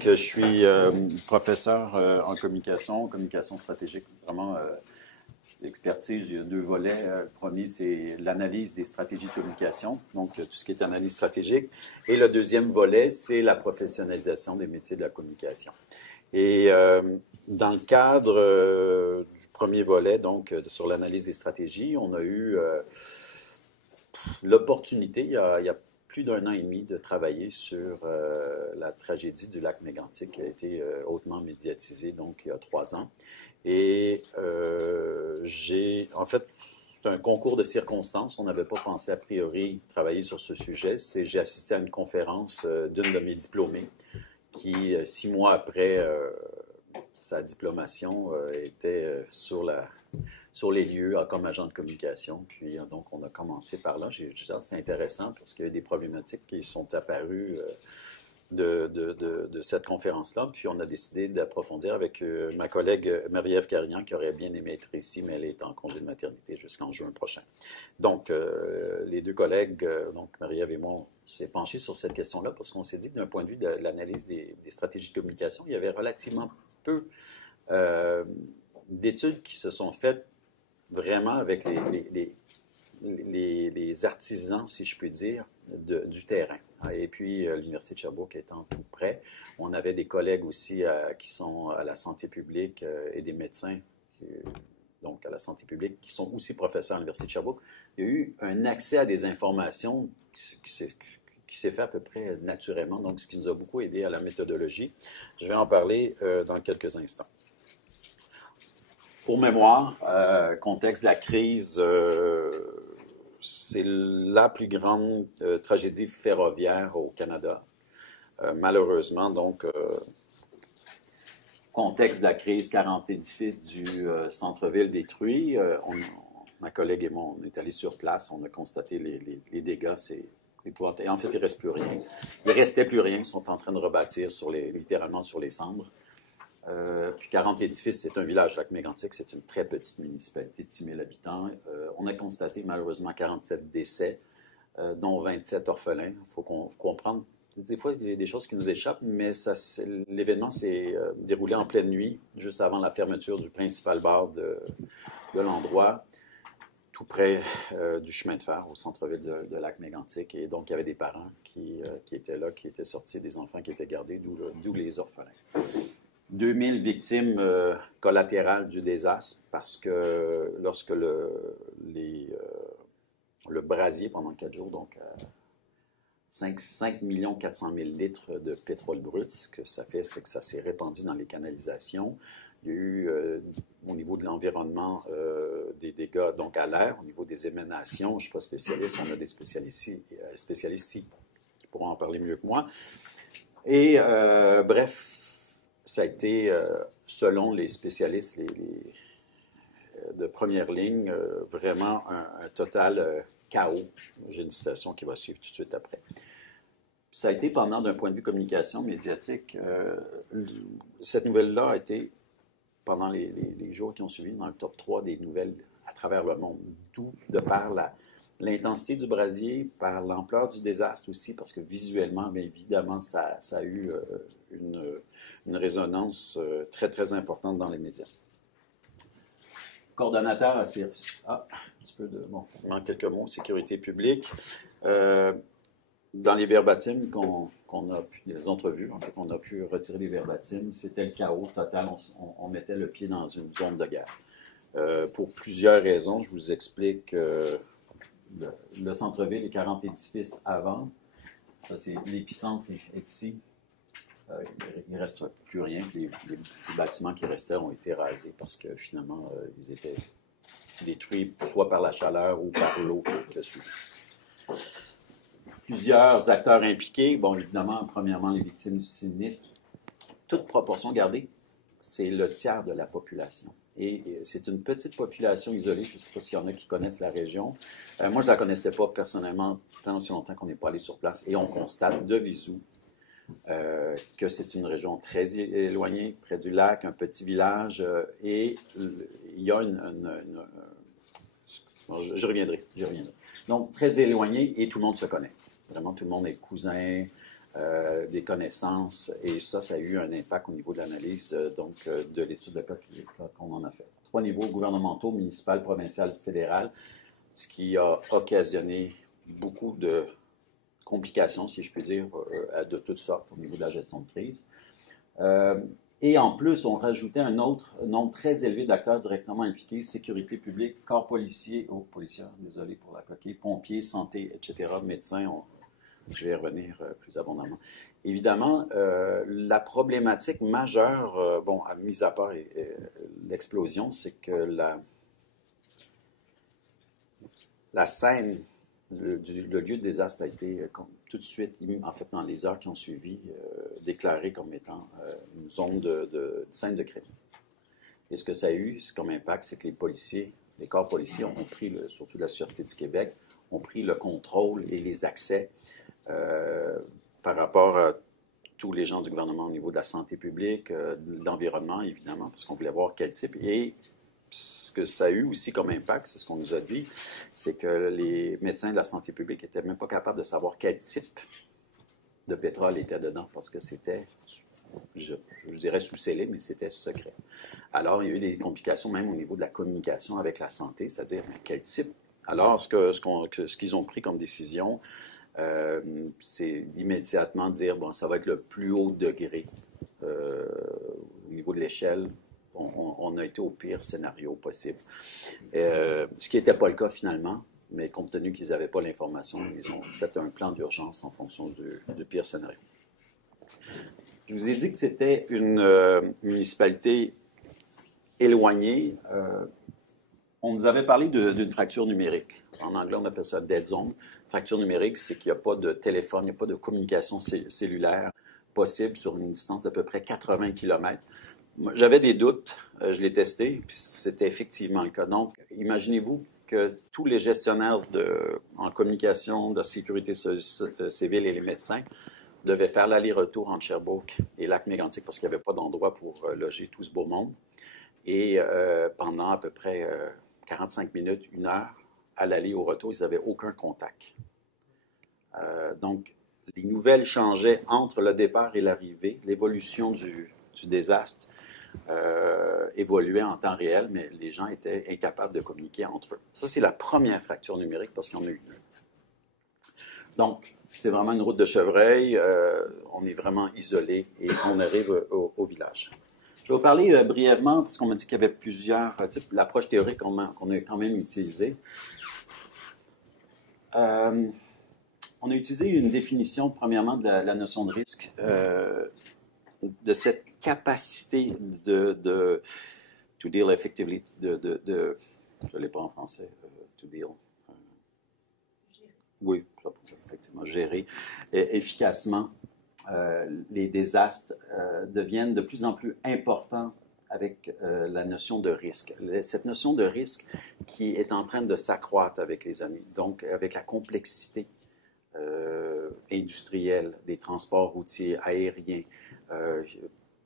Donc, je suis professeur en communication stratégique. Vraiment, l'expertise, il y a deux volets. Le premier, c'est l'analyse des stratégies de communication, donc tout ce qui est analyse stratégique. Et le deuxième volet, c'est la professionnalisation des métiers de la communication. Et dans le cadre du premier volet, donc sur l'analyse des stratégies, on a eu l'opportunité, il y a plus d'un an et demi, de travailler sur la tragédie du lac Mégantic qui a été hautement médiatisée, donc il y a 3 ans. Et en fait, c'est un concours de circonstances. On n'avait pas pensé a priori travailler sur ce sujet. J'ai assisté à une conférence d'une de mes diplômées qui, 6 mois après sa diplomation, était sur les lieux comme agent de communication. Puis donc, on a commencé par là. J'ai dit, c'était intéressant parce qu'il y a des problématiques qui sont apparues de cette conférence-là. Puis on a décidé d'approfondir avec ma collègue Marie-Ève Carignan, qui aurait bien aimé être ici, mais elle est en congé de maternité jusqu'en juin prochain. Donc, les deux collègues, donc Marie-Ève et moi, on s'est penchés sur cette question-là parce qu'on s'est dit que d'un point de vue de l'analyse des stratégies de communication, il y avait relativement peu d'études qui se sont faites vraiment avec les artisans, si je puis dire, du terrain. Et puis, l'Université de Sherbrooke étant tout près, on avait des collègues aussi qui sont à la santé publique et des médecins, donc à la santé publique, qui sont aussi professeurs à l'Université de Sherbrooke. Il y a eu un accès à des informations qui s'est fait à peu près naturellement, donc ce qui nous a beaucoup aidé à la méthodologie. Je vais en parler dans quelques instants. Pour mémoire, contexte de la crise, c'est la plus grande tragédie ferroviaire au Canada. Malheureusement, donc, contexte de la crise, 40 édifices du centre-ville détruits. Ma collègue et moi, on est allés sur place, on a constaté les dégâts, c'est épouvantable. En fait, il ne reste plus rien. Il ne restait plus rien, ils sont en train de rebâtir littéralement sur les cendres. Puis 40 édifices, c'est un village, Lac-Mégantic, c'est une très petite municipalité de 6 000 habitants. On a constaté malheureusement 47 décès, dont 27 orphelins. Il faut comprendre, des fois il y a des choses qui nous échappent, mais l'événement s'est déroulé en pleine nuit, juste avant la fermeture du principal bar de l'endroit, tout près du chemin de fer au centre-ville de Lac-Mégantic. Et donc il y avait des parents qui étaient là, qui étaient sortis, des enfants qui étaient gardés, d'où les orphelins. 2000 victimes collatérales du désastre parce que lorsque le brasier, pendant 4 jours, donc 5 400 000 litres de pétrole brut, ce que ça fait, c'est que ça s'est répandu dans les canalisations. Il y a eu, au niveau de l'environnement, des dégâts donc à l'air, au niveau des émanations. Je ne suis pas spécialiste, on a des spécialistes ici qui pourront en parler mieux que moi. Et bref, ça a été, selon les spécialistes de première ligne, vraiment un total chaos. J'ai une citation qui va suivre tout de suite après. Ça a été pendant, d'un point de vue communication médiatique, cette nouvelle-là a été, pendant les jours qui ont suivi, dans le top 3 des nouvelles à travers le monde. Tout de par l'intensité du brasier, par l'ampleur du désastre aussi, parce que visuellement, bien évidemment, ça a eu une résonance très, très importante dans les médias. Coordonnateur à un petit peu bon, en quelques mots, sécurité publique. Dans les verbatims qu'on a pu, les entrevues, en fait, on a pu retirer les verbatims, c'était le chaos total, on mettait le pied dans une zone de guerre. Pour plusieurs raisons, je vous explique le centre-ville, les 40 édifices avant, ça c'est l'épicentre est ici. Il ne reste plus rien. Les bâtiments qui restaient ont été rasés parce que finalement, ils étaient détruits soit par la chaleur ou par l'eau qui a suivi. Plusieurs acteurs impliqués. Bon, évidemment, premièrement, les victimes du sinistre. Toute proportion gardée, c'est le tiers de la population. Et c'est une petite population isolée. Je ne sais pas s'il y en a qui connaissent la région. Moi, je ne la connaissais pas personnellement, tant aussi longtemps qu'on n'est pas allé sur place. Et on constate de visu que c'est une région très éloignée, près du lac, un petit village. Et il y a je reviendrai. Donc, très éloigné et tout le monde se connaît. Vraiment, tout le monde est cousin. des connaissances, et ça a eu un impact au niveau de l'analyse de l'étude de cas qu'on en a fait. 3 niveaux gouvernementaux, municipal, provincial, fédéral, ce qui a occasionné beaucoup de complications, si je puis dire, de toutes sortes au niveau de la gestion de crise. Et en plus, on rajoutait un autre nombre très élevé d'acteurs directement impliqués, sécurité publique, corps policier, policiers, désolé pour la coquille, pompiers, santé, etc., médecins, je vais y revenir plus abondamment. Évidemment, la problématique majeure, mis à part l'explosion, c'est que la scène, le lieu de désastre a été tout de suite, en fait, dans les heures qui ont suivi, déclaré comme étant une zone de scène de crime. Et ce que ça a eu comme impact, c'est que les corps policiers ont pris, surtout la Sûreté du Québec, ont pris le contrôle et les accès par rapport à tous les gens du gouvernement au niveau de la santé publique, de l'environnement, évidemment, parce qu'on voulait voir quel type. Et ce que ça a eu aussi comme impact, c'est ce qu'on nous a dit, c'est que les médecins de la santé publique n'étaient même pas capables de savoir quel type de pétrole était dedans, parce que c'était, je dirais sous scellé, mais c'était secret. Alors, il y a eu des complications même au niveau de la communication avec la santé, c'est-à-dire, mais quel type? Alors, ce qu'ils ont pris comme décision, c'est immédiatement dire, bon, ça va être le plus haut degré au niveau de l'échelle. On a été au pire scénario possible. Ce qui n'était pas le cas finalement, mais compte tenu qu'ils n'avaient pas l'information, ils ont fait un plan d'urgence en fonction du pire scénario. Je vous ai dit que c'était une municipalité éloignée. On nous avait parlé d'une fracture numérique. En anglais, on appelle ça dead zone. Fracture numérique, c'est qu'il n'y a pas de téléphone, il n'y a pas de communication cellulaire possible sur une distance d'à peu près 80 km. J'avais des doutes, je l'ai testé, puis c'était effectivement le cas. Donc, imaginez-vous que tous les gestionnaires en communication, de sécurité civile et les médecins devaient faire l'aller-retour entre Sherbrooke et Lac-Mégantic parce qu'il n'y avait pas d'endroit pour loger tout ce beau monde. Et pendant à peu près 45 minutes, 1 heure, à l'aller au retour, ils n'avaient aucun contact. Donc, les nouvelles changeaient entre le départ et l'arrivée. L'évolution du désastre évoluait en temps réel, mais les gens étaient incapables de communiquer entre eux. Ça, c'est la première fracture numérique parce qu'il y en a eu une. Donc, c'est vraiment une route de chevreuil. On est vraiment isolé et on arrive au village. Je vais vous parler brièvement, parce qu'on m'a dit qu'il y avait plusieurs types, l'approche théorique qu'on a quand même utilisée. On a utilisé une définition, premièrement, de la notion de risque, de cette capacité de to deal effectively, je ne l'ai pas en français, to deal. Oui, effectivement, gérer efficacement les désastres deviennent de plus en plus importants avec la notion de risque. Cette notion de risque qui est en train de s'accroître avec les années, donc avec la complexité industrielle des transports routiers, aériens,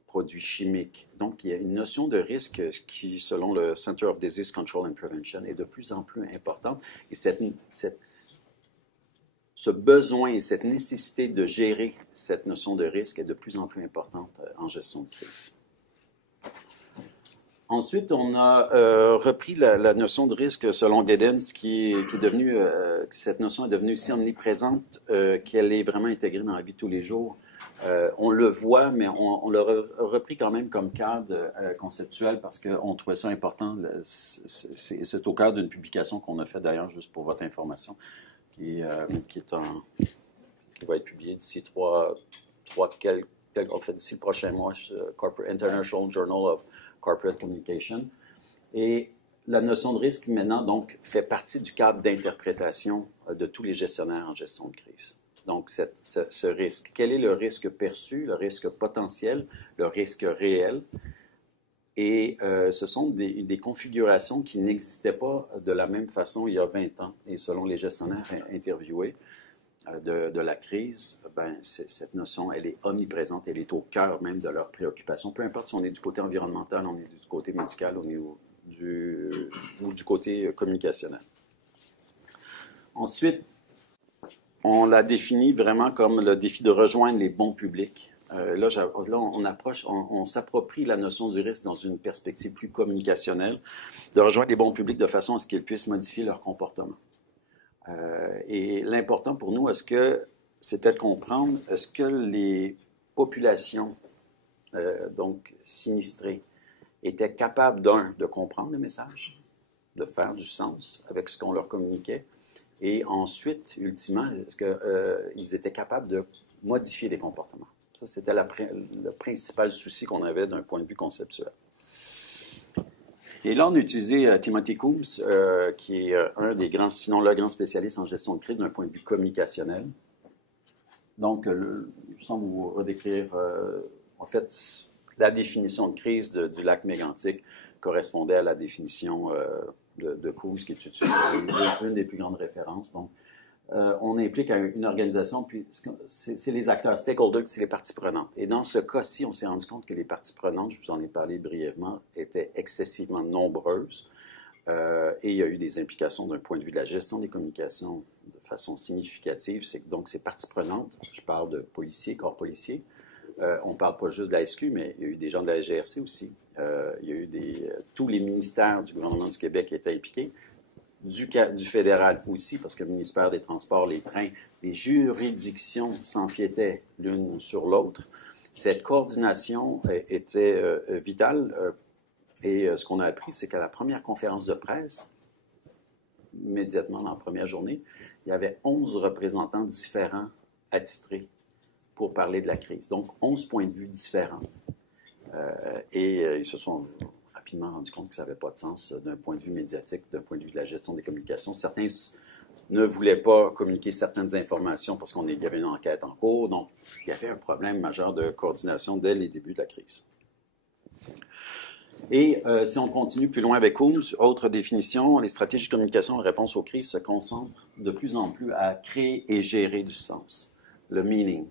produits chimiques. Donc, il y a une notion de risque qui, selon le Center of Disease Control and Prevention, est de plus en plus importante. Et ce besoin et cette nécessité de gérer cette notion de risque est de plus en plus importante en gestion de crise. Ensuite, on a repris la notion de risque selon Giddens, qui est devenue, cette notion est devenue si omniprésente qu'elle est vraiment intégrée dans la vie de tous les jours. On le voit, mais on l'a repris quand même comme cadre conceptuel parce qu'on trouvait ça important. C'est au cadre d'une publication qu'on a faite d'ailleurs, juste pour votre information, qui va être publiée d'ici d'ici le prochain mois, International Journal of Corporate Communication. Et la notion de risque, maintenant, donc, fait partie du cadre d'interprétation de tous les gestionnaires en gestion de crise. Donc, ce risque. Quel est le risque perçu, le risque potentiel, le risque réel? Et ce sont des configurations qui n'existaient pas de la même façon il y a 20 ans. Et selon les gestionnaires interviewés de la crise, cette notion, elle est omniprésente, elle est au cœur même de leurs préoccupations. Peu importe si on est du côté environnemental, on est du côté médical, on est ou du côté communicationnel. Ensuite, on l'a défini vraiment comme le défi de rejoindre les bons publics. Là, on s'approprie la notion du risque dans une perspective plus communicationnelle, de rejoindre les bons publics de façon à ce qu'ils puissent modifier leur comportement. Et l'important pour nous, c'était de comprendre, est-ce que les populations donc sinistrées étaient capables, de comprendre le message, de faire du sens avec ce qu'on leur communiquait, et ensuite, ultimement, est-ce qu'ils étaient capables de modifier les comportements. Ça, c'était le principal souci qu'on avait d'un point de vue conceptuel. Et là, on a utilisé Timothy Coombs, qui est un des grands, sinon le grand spécialiste en gestion de crise d'un point de vue communicationnel. Donc, sans vous redécrire, en fait, la définition de crise du lac mégantic correspondait à la définition de Coombs, qui est une des plus grandes références. Donc, on implique une organisation, puis c'est les acteurs, stakeholders, c'est les parties prenantes. Et dans ce cas-ci, on s'est rendu compte que les parties prenantes, je vous en ai parlé brièvement, étaient excessivement nombreuses. Et il y a eu des implications d'un point de vue de la gestion des communications de façon significative. Donc, ces parties prenantes, je parle de policiers, corps policiers. On ne parle pas juste de la SQ, mais il y a eu des gens de la SGRC aussi. Il y a eu tous les ministères du gouvernement du Québec qui étaient impliqués. Du fédéral aussi, parce que le ministère des Transports, les trains, les juridictions s'empiétaient l'une sur l'autre. Cette coordination était vitale. Et ce qu'on a appris, c'est qu'à la première conférence de presse, immédiatement dans la première journée, il y avait 11 représentants différents attitrés pour parler de la crise. Donc, 11 points de vue différents. Ils se sont rapidement rendu compte que ça n'avait pas de sens d'un point de vue médiatique, d'un point de vue de la gestion des communications. Certains ne voulaient pas communiquer certaines informations parce qu'il y avait une enquête en cours. Donc, il y avait un problème majeur de coordination dès les débuts de la crise. Et si on continue plus loin avec Coombs, autre définition, les stratégies de communication en réponse aux crises se concentrent de plus en plus à créer et gérer du sens, le meaning.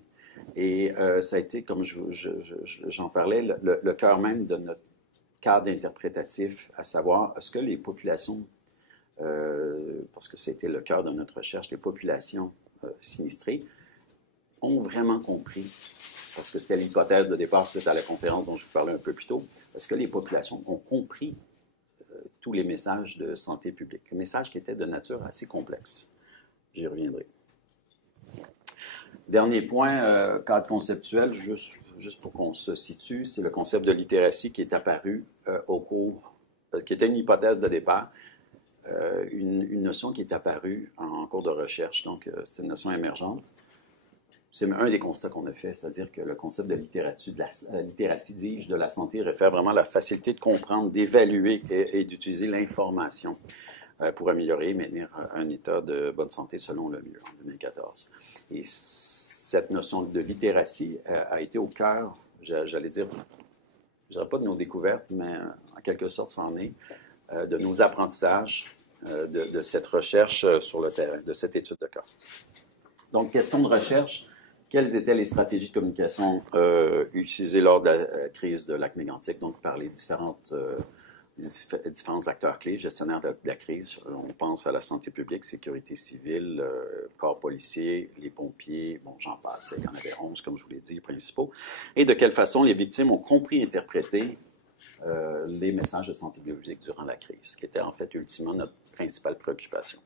Et ça a été, comme j'en parlais, le cœur même de notre cadre interprétatif, à savoir, est-ce que les populations, parce que c'était le cœur de notre recherche, les populations sinistrées, ont vraiment compris, parce que c'était l'hypothèse de départ suite à la conférence dont je vous parlais un peu plus tôt, est-ce que les populations ont compris tous les messages de santé publique, les messages qui étaient de nature assez complexe. J'y reviendrai. Dernier point, cadre conceptuel, juste pour qu'on se situe, c'est le concept de littératie qui est apparu au cours, qui était une hypothèse de départ, une notion qui est apparue en cours de recherche, donc c'est une notion émergente. C'est un des constats qu'on a fait, c'est-à-dire que le concept de littératie, dis-je, de la santé réfère vraiment à la facilité de comprendre, d'évaluer et d'utiliser l'information pour améliorer et maintenir un état de bonne santé selon le mieux en 2014. Et cette notion de littératie a été au cœur, j'allais dire, je dirais pas de nos découvertes, mais en quelque sorte, c'en est, de nos apprentissages, de cette recherche sur le terrain, de cette étude de cas. Donc, question de recherche, quelles étaient les stratégies de communication utilisées lors de la crise de lac mégantic, donc par les différents acteurs clés, gestionnaires de la crise. On pense à la santé publique, sécurité civile, corps policier, les pompiers, bon, j'en passe, il y en avait 11, comme je vous l'ai dit, les principaux. Et de quelle façon les victimes ont compris et interprété les messages de santé publique durant la crise, qui était en fait ultimement notre principale préoccupation.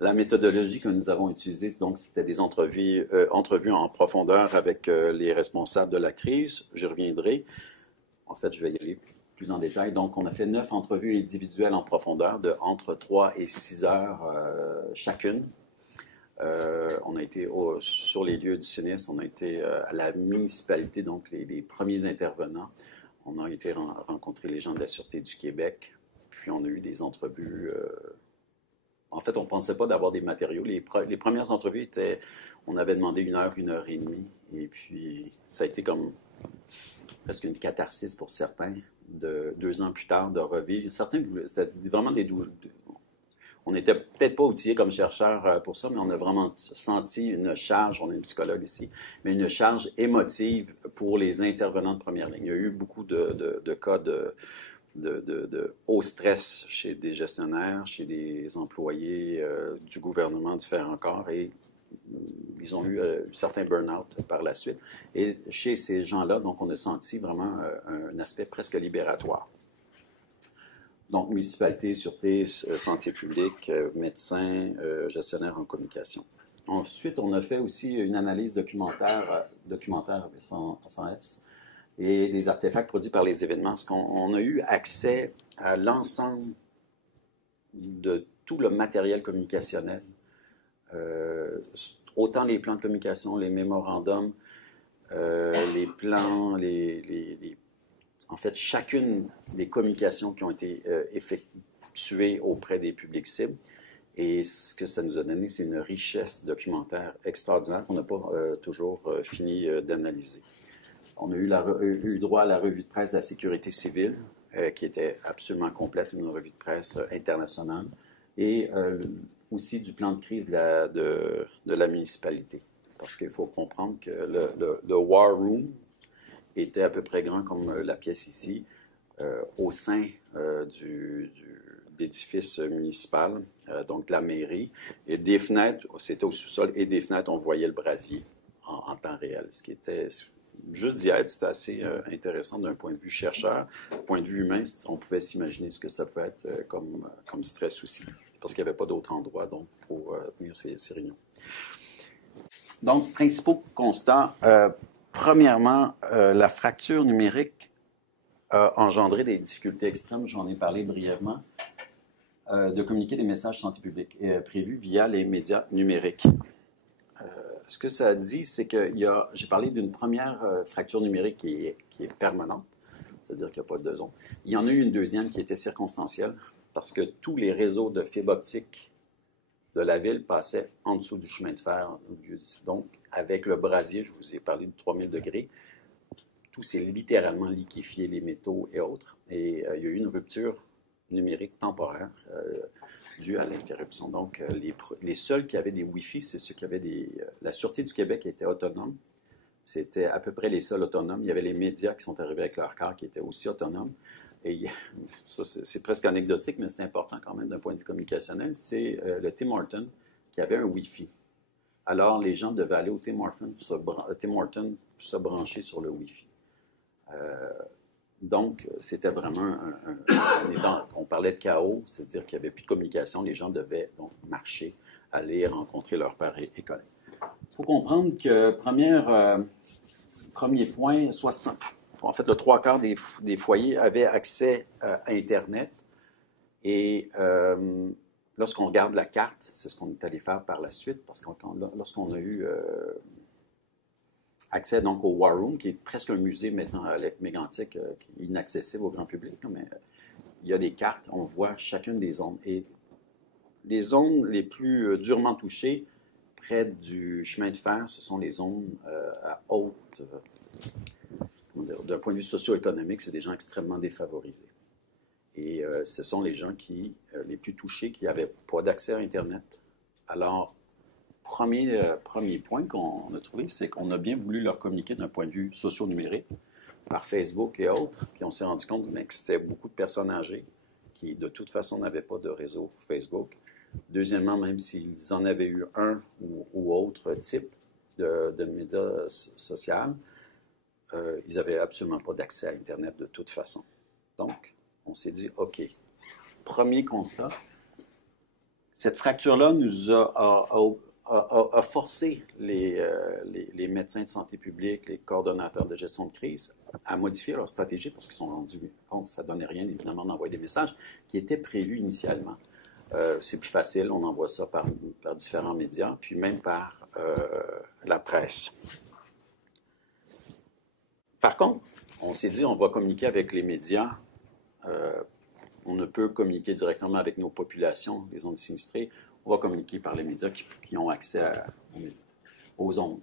La méthodologie que nous avons utilisée, donc, c'était des entrevues en profondeur avec les responsables de la crise. J'y reviendrai. En fait, je vais y aller plus en détail. Donc, on a fait 9 entrevues individuelles en profondeur de entre 3 et 6 heures chacune. On a été sur les lieux du sinistre, on a été à la municipalité, donc les premiers intervenants. On a été rencontrer les gens de la Sûreté du Québec, puis on a eu des entrevues. En fait, on ne pensait pas d'avoir des matériaux. Les premières entrevues étaient, on avait demandé 1 heure, 1 heure et demie, et puis ça a été comme presque une catharsis pour certains, 2 ans plus tard, de revivre. Certains, c'était vraiment on n'était peut-être pas outillés comme chercheurs pour ça, mais on a vraiment senti une charge, on est un psychologue ici, mais une charge émotive pour les intervenants de première ligne. Il y a eu beaucoup de cas de haut stress chez des gestionnaires, chez des employés du gouvernement, différents corps, et ils ont eu certains burn-out par la suite. Et chez ces gens-là, donc, on a senti vraiment un aspect presque libératoire. Donc, municipalité, sûreté, santé publique, médecins, gestionnaires en communication. Ensuite, on a fait aussi une analyse documentaire sans S, et des artefacts produits par les événements. Parce qu'on a eu accès à l'ensemble de tout le matériel communicationnel, autant les plans de communication, les mémorandums, les plans, en fait, chacune des communications qui ont été effectuées auprès des publics cibles. Et ce que ça nous a donné, c'est une richesse documentaire extraordinaire qu'on n'a pas toujours fini d'analyser. On a eu droit à la revue de presse de la sécurité civile, qui était absolument complète, une revue de presse internationale, et aussi du plan de crise de la municipalité. Parce qu'il faut comprendre que le War Room était à peu près grand comme la pièce ici, au sein d'édifice municipal, donc de la mairie. Et des fenêtres, c'était au sous-sol, et des fenêtres, on voyait le brasier en temps réel, ce qui était, juste d'y être, c'était assez intéressant d'un point de vue chercheur, d'un point de vue humain, on pouvait s'imaginer ce que ça peut être comme stress aussi, parce qu'il n'y avait pas d'autre endroit donc, pour tenir ces réunions. Donc, principaux constats. Premièrement, la fracture numérique a engendré des difficultés extrêmes, j'en ai parlé brièvement, de communiquer des messages de santé publique prévus via les médias numériques. Ce que ça dit, c'est que j'ai parlé d'une première fracture numérique qui est permanente, c'est-à-dire qu'il n'y a pas de 2 zones. Il y en a eu une deuxième qui était circonstancielle, parce que tous les réseaux de fibre optique de la ville passaient en dessous du chemin de fer. Donc, avec le brasier, je vous ai parlé de 3000 degrés, tout s'est littéralement liquéfié, les métaux et autres. Et il y a eu une rupture numérique temporaire due à l'interruption. Donc, les seuls qui avaient des Wi-Fi, c'est ceux qui avaient la Sûreté du Québec était autonome. C'était à peu près les seuls autonomes. Il y avait les médias qui sont arrivés avec leur car qui étaient aussi autonomes. Et ça, c'est presque anecdotique, mais c'est important quand même d'un point de vue communicationnel. C'est le Tim Hortons qui avait un Wi-Fi. Alors, les gens devaient aller au Tim Hortons pour se brancher sur le Wi-Fi. Donc, c'était vraiment on parlait de chaos, c'est-à-dire qu'il n'y avait plus de communication. Les gens devaient donc marcher, aller rencontrer leurs pères et collègues. Il faut comprendre que, premier point, en fait, le 3/4 des foyers avaient accès à Internet. Et lorsqu'on regarde la carte, c'est ce qu'on est allé faire par la suite, parce que lorsqu'on a eu accès donc au War Room, qui est presque un musée maintenant mégantique, qui est inaccessible au grand public, mais il y a des cartes, on voit chacune des zones. Et les zones les plus durement touchées, près du chemin de fer, ce sont les zones à haute, d'un point de vue socio-économique, c'est des gens extrêmement défavorisés. Et ce sont les gens les plus touchés qui n'avaient pas d'accès à Internet. Alors, premier point qu'on a trouvé, c'est qu'on a bien voulu leur communiquer d'un point de vue socio-numérique, par Facebook et autres, puis on s'est rendu compte que c'était beaucoup de personnes âgées qui, de toute façon, n'avaient pas de réseau Facebook. Deuxièmement, même s'ils en avaient eu un ou autre type de médias social, ils n'avaient absolument pas d'accès à Internet de toute façon. Donc, on s'est dit, OK, premier constat, cette fracture-là nous a forcé les médecins de santé publique, les coordonnateurs de gestion de crise, à modifier leur stratégie parce qu'ils se sont rendus compte que ça ne donnait rien, évidemment, d'envoyer des messages qui étaient prévus initialement. C'est plus facile, on envoie ça par différents médias, puis même par la presse. Par contre, on s'est dit, on va communiquer avec les médias. On ne peut communiquer directement avec nos populations, les ondes sinistrées. On va communiquer par les médias qui ont accès aux ondes.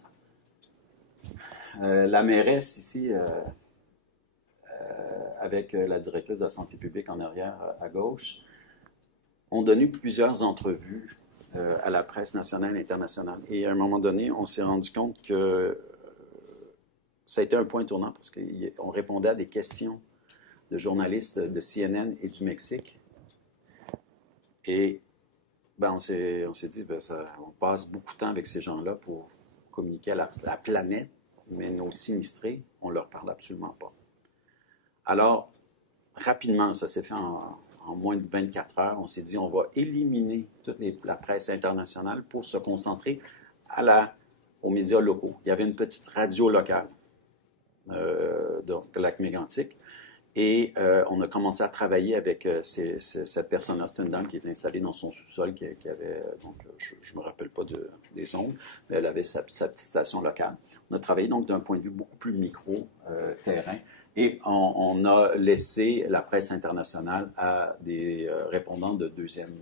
La mairesse ici, avec la directrice de la santé publique en arrière à gauche, ont donné plusieurs entrevues à la presse nationale et internationale. Et à un moment donné, on s'est rendu compte que ça a été un point tournant parce qu'on répondait à des questions de journalistes de CNN et du Mexique. Et ben, on s'est dit, ben, on passe beaucoup de temps avec ces gens-là pour communiquer à la planète, mais nos sinistrés, on ne leur parle absolument pas. Alors, rapidement, ça s'est fait en moins de 24 heures, on s'est dit, on va éliminer toute la presse internationale pour se concentrer aux médias locaux. Il y avait une petite radio locale, donc Lac-Mégantic, et on a commencé à travailler avec cette personne-là. C'est une dame qui est installée dans son sous-sol, qui avait, donc je ne me rappelle pas des ondes, mais elle avait sa petite station locale. On a travaillé donc d'un point de vue beaucoup plus micro-terrain, et on a laissé la presse internationale à des répondants de deuxième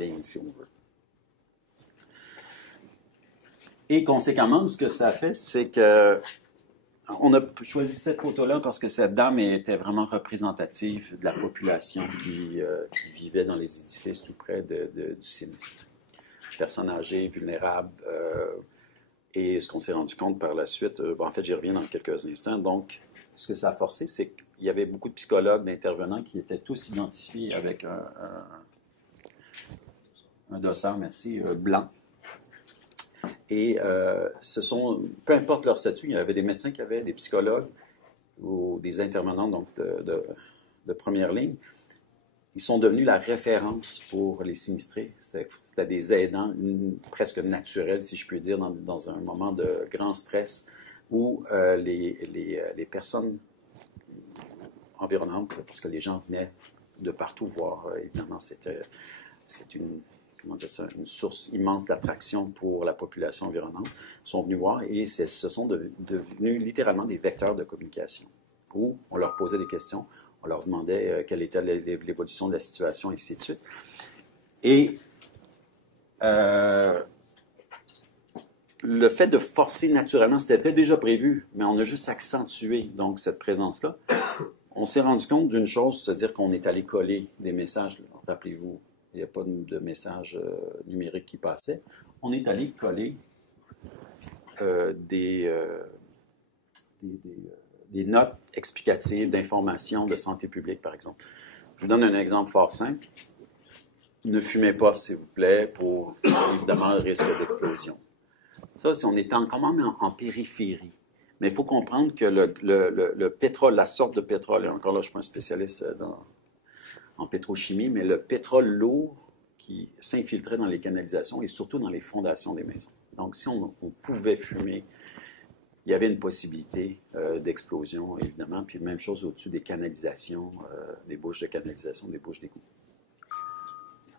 ligne, si on veut. Et conséquemment, ce que ça fait, c'est que on a choisi cette photo-là parce que cette dame était vraiment représentative de la population qui vivait dans les édifices tout près du sinistre. Personnes âgées, vulnérables. Et ce qu'on s'est rendu compte par la suite, en fait, j'y reviens dans quelques instants. Donc, ce que ça a forcé, c'est qu'il y avait beaucoup de psychologues, d'intervenants qui étaient tous identifiés avec un dossard, merci, blanc. Et peu importe leur statut, il y avait des médecins qui avaient, des psychologues ou des intervenants donc de première ligne. Ils sont devenus la référence pour les sinistrés. C'était des aidants presque naturels, si je puis dire, dans un moment de grand stress où les personnes environnantes, parce que les gens venaient de partout voir, évidemment, c'est une source immense d'attraction pour la population environnante, sont venus voir et ce sont devenus littéralement des vecteurs de communication, où on leur posait des questions, on leur demandait quelle était l'évolution de la situation, et ainsi de suite. Et le fait de forcer naturellement, c'était déjà prévu, mais on a juste accentué donc cette présence-là. On s'est rendu compte d'une chose, c'est-à-dire qu'on est allé coller des messages, rappelez-vous, il n'y a pas de message numérique qui passait. On est allé coller des notes explicatives d'informations de santé publique, par exemple. Je vous donne un exemple fort simple. Ne fumez pas, s'il vous plaît, pour évidemment le risque d'explosion. Ça, on est quand même en périphérie. Mais il faut comprendre que le pétrole, la sorte de pétrole, et encore là, je ne suis pas un spécialiste en pétrochimie, mais le pétrole lourd qui s'infiltrait dans les canalisations et surtout dans les fondations des maisons. Donc, si on pouvait fumer, il y avait une possibilité d'explosion, évidemment, puis même chose au-dessus des canalisations, des bouches de canalisation, des bouches d'égout.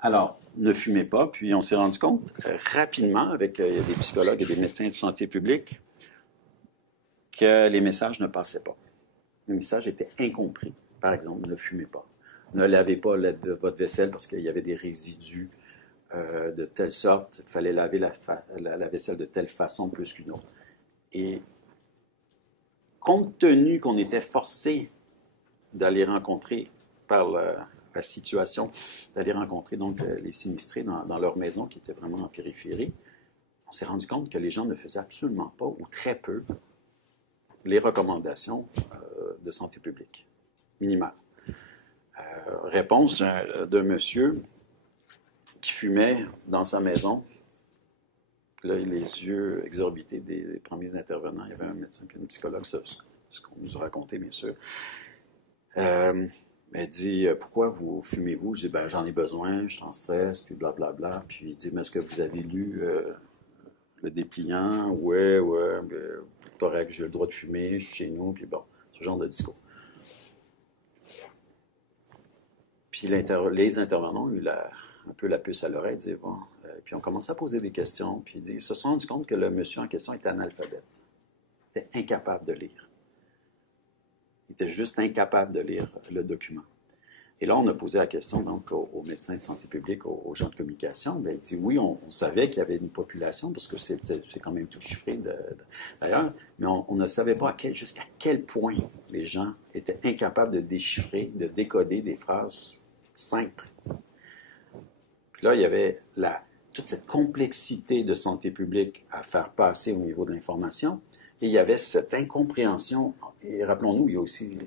Alors, ne fumez pas, puis on s'est rendu compte rapidement, avec des psychologues et des médecins de santé publique, que les messages ne passaient pas. Les messages étaient incompris. Par exemple, ne fumez pas. Ne lavez pas votre vaisselle parce qu'il y avait des résidus de telle sorte. Il fallait laver la vaisselle de telle façon plus qu'une autre. Et compte tenu qu'on était forcé d'aller rencontrer, par la situation, d'aller rencontrer donc les sinistrés dans leur maison qui était vraiment en périphérie, on s'est rendu compte que les gens ne faisaient absolument pas, ou très peu, les recommandations de santé publique, minimales. Réponse d'un monsieur qui fumait dans sa maison. Là, les yeux exorbités des premiers intervenants. Il y avait un médecin et une psychologue, ce qu'on nous a raconté, bien sûr. Elle dit, pourquoi vous fumez-vous? Je dis, ben, j'en ai besoin, je suis en stress, puis blablabla. Puis il dit, mais est-ce que vous avez lu le dépliant? Ouais, correct, j'ai le droit de fumer, je suis chez nous, puis bon, ce genre de discours. Puis les intervenants ont eu un peu la puce à l'oreille, disaient, bon, puis on commençait à poser des questions, puis ils se sont rendus compte que le monsieur en question était analphabète. Il était incapable de lire. Il était juste incapable de lire le document. Et là, on a posé la question donc aux médecins de santé publique, aux gens de communication. Bien, il dit oui, on savait qu'il y avait une population, parce que c'est quand même tout chiffré d'ailleurs, mais on ne savait pas jusqu'à quel point les gens étaient incapables de déchiffrer, de décoder des phrases simples. Puis là, il y avait toute cette complexité de santé publique à faire passer au niveau de l'information, et il y avait cette incompréhension, et rappelons-nous, il y a aussi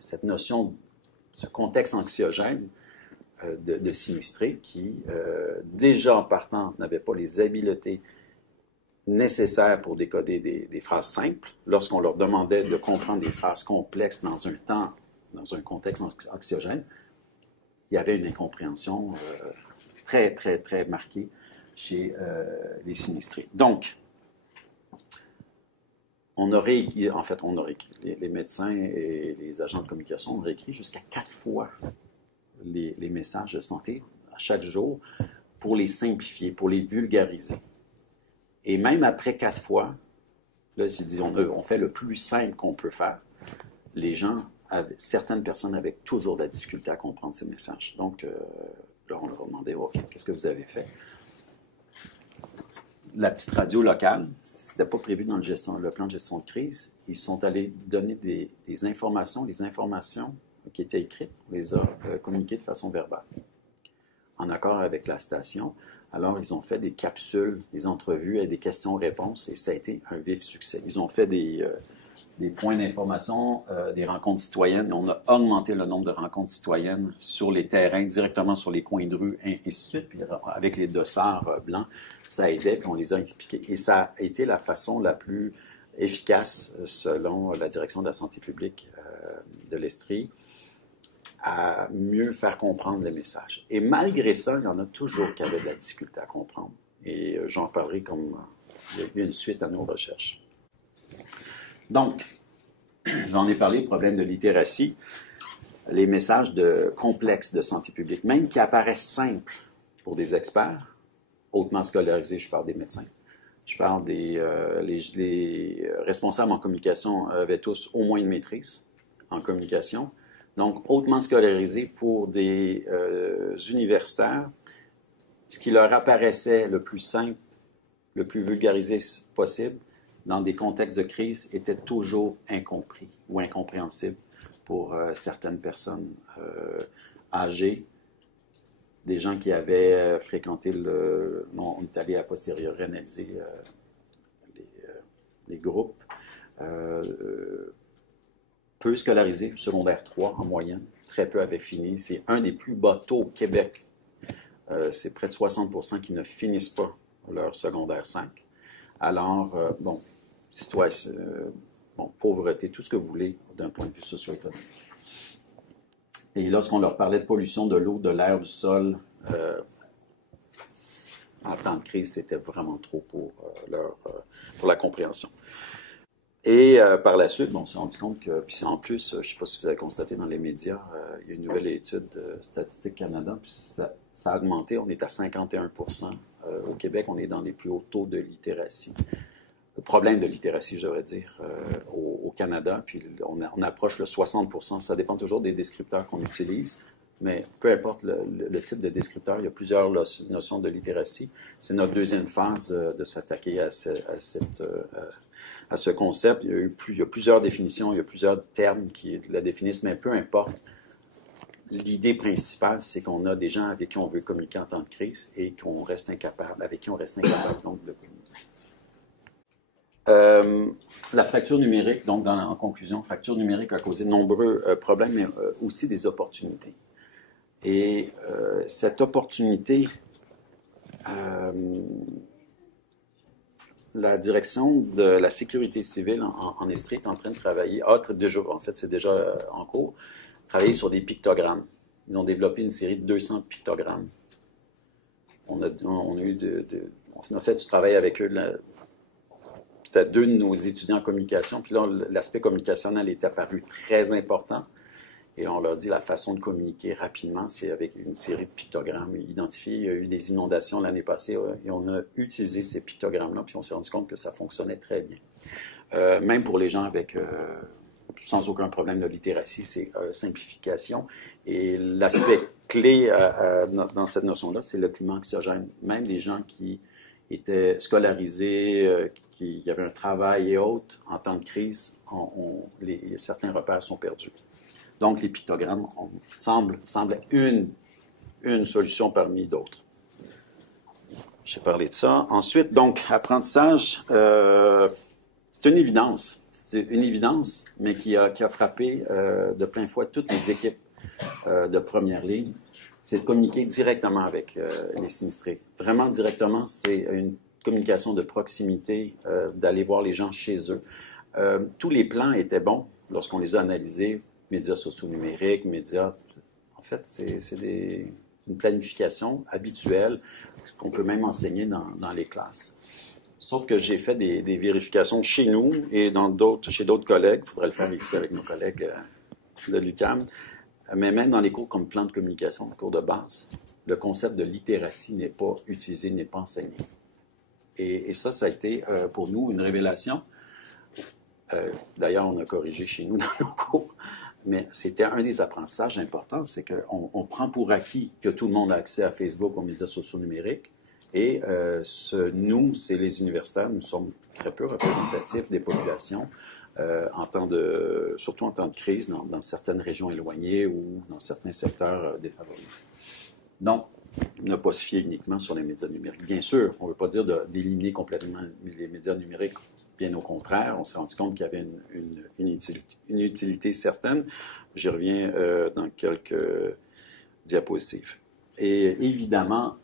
cette notion, ce contexte anxiogène de sinistrés qui, déjà en partant, n'avaient pas les habiletés nécessaires pour décoder des phrases simples. Lorsqu'on leur demandait de comprendre des phrases complexes dans un contexte anxiogène, il y avait une incompréhension très, très, très marquée chez les sinistrés. Donc, les médecins et les agents de communication ont réécrit jusqu'à 4 fois les messages de santé à chaque jour pour les simplifier, pour les vulgariser. Et même après 4 fois, là, j'ai dit, on fait le plus simple qu'on peut faire. Certaines personnes avaient toujours de la difficulté à comprendre ces messages. Donc, là, on leur demandait, OK, qu'est-ce que vous avez fait? La petite radio locale, c'était pas prévu dans le plan de gestion de crise. Ils sont allés donner des informations. Les informations qui étaient écrites, on les a communiquées de façon verbale, en accord avec la station. Alors, ils ont fait des capsules, des entrevues et des questions-réponses, et ça a été un vif succès. Ils ont fait des points d'information, des rencontres citoyennes. On a augmenté le nombre de rencontres citoyennes sur les terrains, directement sur les coins de rue, et ainsi de suite. Puis avec les dossards blancs, ça aidait, puis on les a expliqués. Et ça a été la façon la plus efficace, selon la direction de la santé publique de l'Estrie, à mieux faire comprendre le message. Et malgré ça, il y en a toujours qui avaient de la difficulté à comprendre. Et j'en parlerai comme il y a une suite à nos recherches. Donc, j'en ai parlé, problème de littératie, les messages complexes de santé publique, même qui apparaissent simples pour des experts, hautement scolarisés, je parle des médecins. Je parle les responsables en communication avaient tous au moins une maîtrise en communication. Donc, hautement scolarisés pour des universitaires, ce qui leur apparaissait le plus simple, le plus vulgarisé possible, dans des contextes de crise, était toujours incompris ou incompréhensible pour certaines personnes âgées, des gens qui avaient fréquenté on est allé a posteriori analyser les groupes, peu scolarisés, secondaire 3 en moyenne, très peu avaient fini. C'est un des plus bas taux au Québec. C'est près de 60% qui ne finissent pas leur secondaire 5. Alors, pauvreté, tout ce que vous voulez d'un point de vue socio-économique. Et lorsqu'on leur parlait de pollution de l'eau, de l'air, du sol, en temps de crise, c'était vraiment trop pour la compréhension. Et par la suite, on s'est rendu compte que, puis en plus, je ne sais pas si vous avez constaté dans les médias, il y a une nouvelle étude de Statistique Canada, puis ça a augmenté, on est à 51%. Au Québec, on est dans les plus hauts taux de littératie. Le problème de littératie, je devrais dire, au Canada, puis on approche le 60%. Ça dépend toujours des descripteurs qu'on utilise, mais peu importe le type de descripteur, il y a plusieurs notions de littératie. C'est notre deuxième phase de s'attaquer à ce concept. Il y a plusieurs définitions, il y a plusieurs termes qui la définissent, mais peu importe. L'idée principale, c'est qu'on a des gens avec qui on veut communiquer en temps de crise et avec qui on reste incapable donc de communiquer. La fracture numérique, donc en conclusion, fracture numérique a causé de nombreux problèmes, mais aussi des opportunités. Et cette opportunité, la direction de la sécurité civile en Estrie est en train de travailler, c'est déjà en cours, travailler sur des pictogrammes. Ils ont développé une série de 200 pictogrammes. On a fait du travail avec eux. C'était 2 de nos étudiants en communication. Puis là, l'aspect communicationnel est apparu très important. Et on leur dit la façon de communiquer rapidement, c'est avec une série de pictogrammes identifiés. Il y a eu des inondations l'année passée et on a utilisé ces pictogrammes-là. Puis on s'est rendu compte que ça fonctionnait très bien. Même pour les gens avec sans aucun problème de littératie, c'est simplification. Et l'aspect clé dans cette notion-là, c'est le climat anxiogène. Même des gens qui étaient scolarisés, qui avaient un travail et autres, en temps de crise, certains repères sont perdus. Donc, les pictogrammes semblent une solution parmi d'autres. J'ai parlé de ça. Ensuite, donc, apprentissage, c'est une évidence. C'est une évidence, mais qui a frappé de plein fouet toutes les équipes de première ligne. c'est de communiquer directement avec les sinistrés. Vraiment directement, c'est une communication de proximité, d'aller voir les gens chez eux. Tous les plans étaient bons lorsqu'on les a analysés, médias sociaux numériques, médias... En fait, c'est une planification habituelle qu'on peut même enseigner dans les classes. Sauf que j'ai fait des vérifications chez nous et chez d'autres collègues. Il faudrait le faire ici avec nos collègues de l'UQAM. Mais même dans les cours comme plan de communication, les cours de base, le concept de littératie n'est pas utilisé, n'est pas enseigné. Et ça a été pour nous une révélation. D'ailleurs, on a corrigé chez nous dans nos cours. Mais c'était un des apprentissages importants, c'est qu'on prend pour acquis que tout le monde a accès à Facebook, aux médias sociaux numériques. Et nous, c'est les universitaires, nous sommes très peu représentatifs des populations, surtout en temps de crise, dans certaines régions éloignées ou dans certains secteurs défavorisés. Donc, ne pas se fier uniquement sur les médias numériques. Bien sûr, on ne veut pas dire d'éliminer complètement les médias numériques. Bien au contraire, on s'est rendu compte qu'il y avait une utilité certaine. J'y reviens dans quelques diapositives. Et évidemment,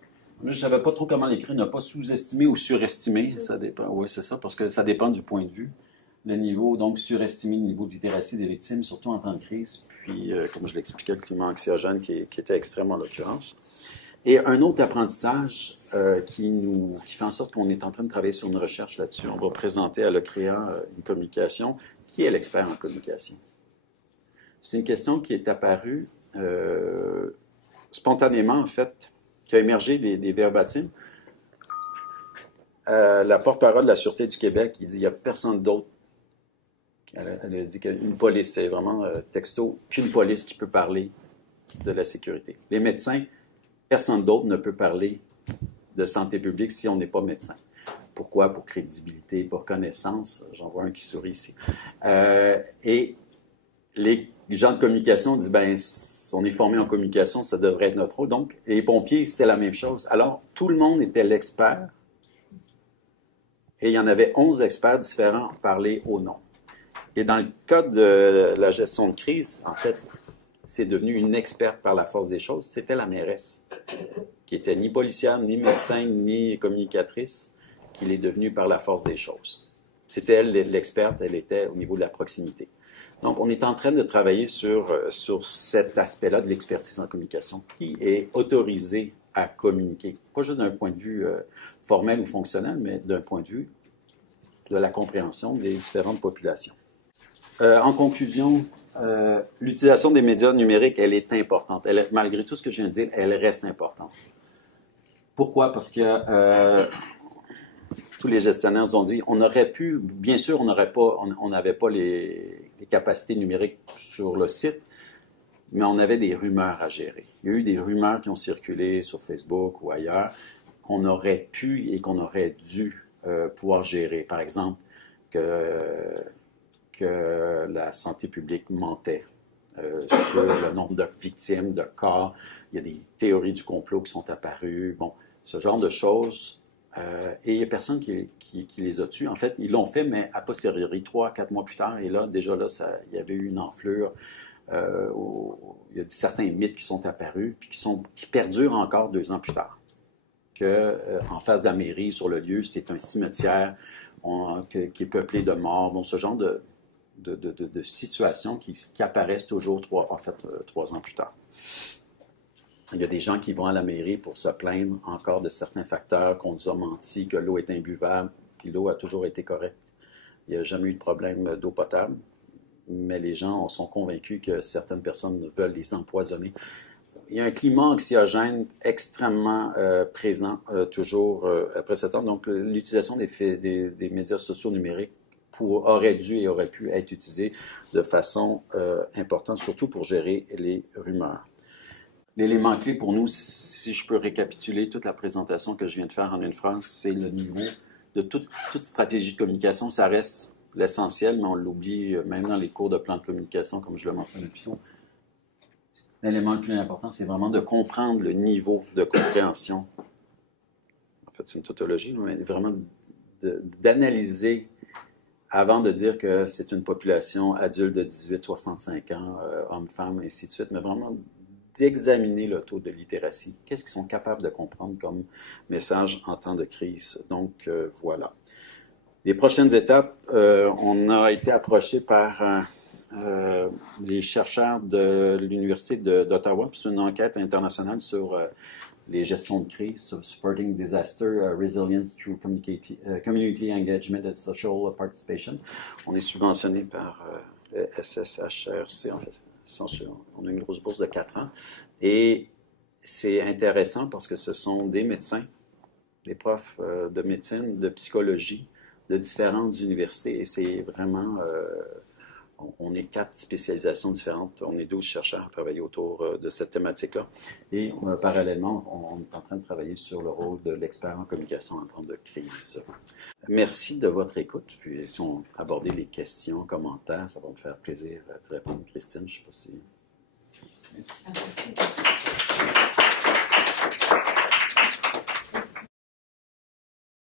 je ne savais pas trop comment l'écrire, ne pas sous-estimer ou surestimer, ça dépend. Oui, c'est ça, parce que ça dépend du point de vue. Le niveau, donc surestimer le niveau de littératie des victimes, surtout en temps de crise, puis, comme je l'expliquais, le climat anxiogène qui était extrême en l'occurrence. Et un autre apprentissage qui fait en sorte qu'on est en train de travailler sur une recherche là-dessus. On va présenter à l'Ocréa une communication. Qui est l'expert en communication? C'est une question qui est apparue spontanément, en fait, qui a émergé des verbatims. La porte-parole de la Sûreté du Québec, il dit qu'il n'y a personne d'autre. Elle a dit qu'une police, c'est vraiment texto, qu'une police qui peut parler de la sécurité. Les médecins, personne d'autre ne peut parler de santé publique si on n'est pas médecin. Pourquoi? Pour crédibilité, pour connaissance. J'en vois un qui sourit ici. Et les gens de communication disent, ben, on est formé en communication, ça devrait être notre rôle. Donc, les pompiers, c'était la même chose. Alors, tout le monde était l'expert. Et il y en avait 11 experts différents parler au nom. Et dans le cas de la gestion de crise, en fait, c'est devenu une experte par la force des choses. C'était la mairesse, qui était ni policière, ni médecin, ni communicatrice, qui l'est devenue par la force des choses. C'était elle l'experte, elle était au niveau de la proximité. Donc, on est en train de travailler sur cet aspect-là de l'expertise en communication, qui est autorisé à communiquer, pas juste d'un point de vue formel ou fonctionnel, mais d'un point de vue de la compréhension des différentes populations. En conclusion, l'utilisation des médias numériques, elle est importante. Malgré tout ce que je viens de dire, elle reste importante. Pourquoi? Parce que tous les gestionnaires nous ont dit, on aurait pu, bien sûr, on n'avait pas les capacités numériques sur le site, mais on avait des rumeurs à gérer. Il y a eu des rumeurs qui ont circulé sur Facebook ou ailleurs qu'on aurait pu et qu'on aurait dû pouvoir gérer. Par exemple, que la santé publique mentait sur le nombre de victimes, de cas. Il y a des théories du complot qui sont apparues. Bon, ce genre de choses. Et il n'y a personne qui les a tués. En fait, ils l'ont fait, mais a posteriori, 3 à 4 mois plus tard. Et là, déjà là, il y avait eu une enflure. Il y a certains mythes qui sont apparus, puis qui perdurent encore 2 ans plus tard. En face de la mairie, sur le lieu, c'est un cimetière qui est peuplé de morts. Bon, ce genre de situations qui apparaissent toujours 3 ans plus tard. Il y a des gens qui vont à la mairie pour se plaindre encore de certains facteurs, qu'on nous a menti, que l'eau est imbuvable, puis l'eau a toujours été correcte. Il n'y a jamais eu de problème d'eau potable, mais les gens sont convaincus que certaines personnes veulent les empoisonner. Il y a un climat anxiogène extrêmement présent toujours après ce temps. Donc, l'utilisation des médias sociaux numériques aurait dû et aurait pu être utilisée de façon importante, surtout pour gérer les rumeurs. L'élément clé pour nous, si je peux récapituler toute la présentation que je viens de faire en une phrase, c'est le niveau de toute stratégie de communication. Ça reste l'essentiel, mais on l'oublie même dans les cours de plan de communication, comme je le mentionnais plus tôt. L'élément le plus important, c'est vraiment de comprendre le niveau de compréhension. En fait, c'est une tautologie, mais vraiment d'analyser avant de dire que c'est une population adulte de 18-65 ans, hommes, femmes, ainsi de suite, mais vraiment d'examiner le taux de littératie. Qu'est-ce qu'ils sont capables de comprendre comme message en temps de crise? Donc, voilà. Les prochaines étapes, on a été approché par des chercheurs de l'Université d'Ottawa. C'est une enquête internationale sur les gestions de crise, sur Supporting Disaster Resilience through Community Engagement and Social Participation. On est subventionné par le SSHRC, en fait. On a une grosse bourse de 4 ans. Et c'est intéressant parce que ce sont des médecins, des profs de médecine, de psychologie, de différentes universités. Et c'est vraiment... on est 4 spécialisations différentes. On est 12 chercheurs à travailler autour de cette thématique-là. Et parallèlement, on est en train de travailler sur le rôle de l'expert en communication en temps de crise. Merci de votre écoute. Puis si on abordait les questions, commentaires, ça va me faire plaisir de répondre. Christine, je ne sais pas si...